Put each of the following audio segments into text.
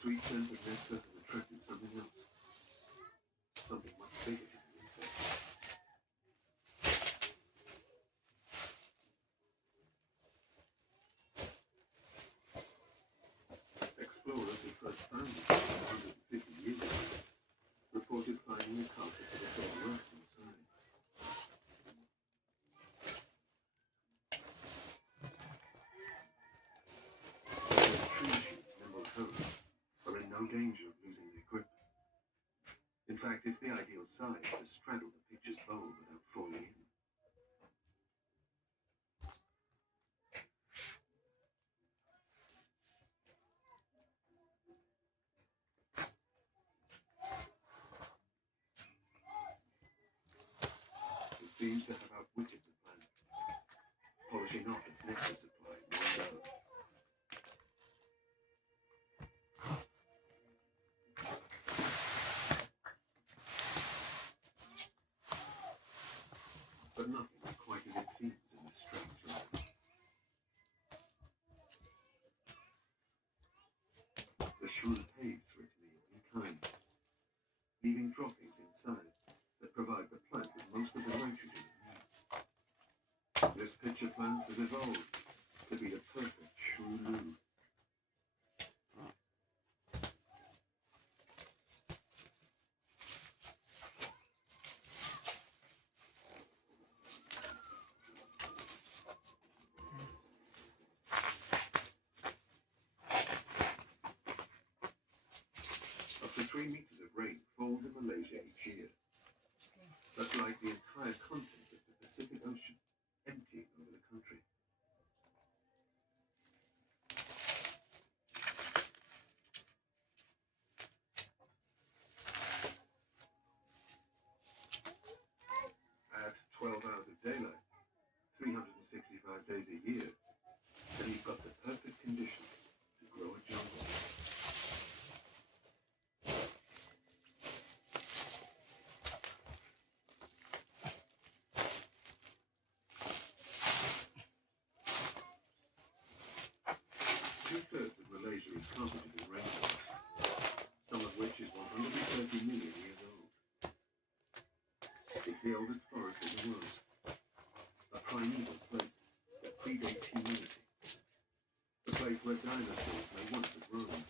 sweet scent of nectar has attracted something else. Something much bigger than an insect. Explorers who first found it 150 years ago reported finding a carcass of a dead rat inside. Tree shoots nimble toes are in no danger of losing their grip. In fact, it's the ideal size to straddle the picture's bowl without falling in. It seems to have outwitted the plant, polishing off its nectar supply in one go. But nothing is quite as it seems in this strange land. The shrew pays for its meal in kind, leaving droppings inside that provide the plant with most of the nitrogen it needs. This pitcher plant has evolved to be the perfect shrew. Up to 3 meters of rain falls in Malaysia each year. That's like the entire contents of the Pacific Ocean emptying over the country. Add 12 hours of daylight, 365 days a year, and you've got the perfect conditions to grow a jungle. Two-thirds of Malaysia is carpeted in rainforests, some of which is 130 million years old. It's the oldest forest in the world, a primeval place that predates humanity, the place where dinosaurs may once have roamed.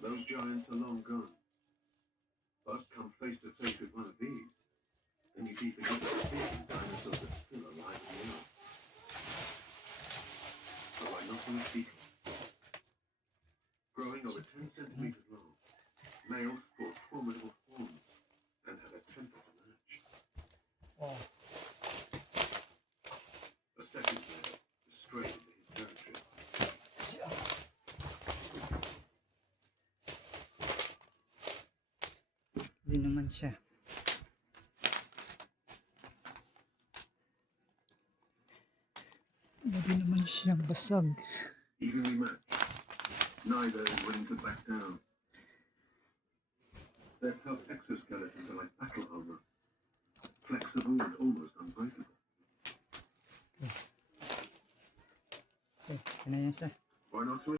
Those giants are long gone, but come face to face with one of these, and you'd be forgetting dinosaurs are still alive in the earth. So rhinoceros growing over 10 centimeters long, males sport formidable horns and have a temper to match. A second male is strayed into his territory. Hindi naman siya. Hindi naman siya basag. Evenly matched. Neither is willing to back down. Their tough exoskeletons are like battle armor, flexible and almost unbreakable. Okay, yan na yan siya. Rhinoceros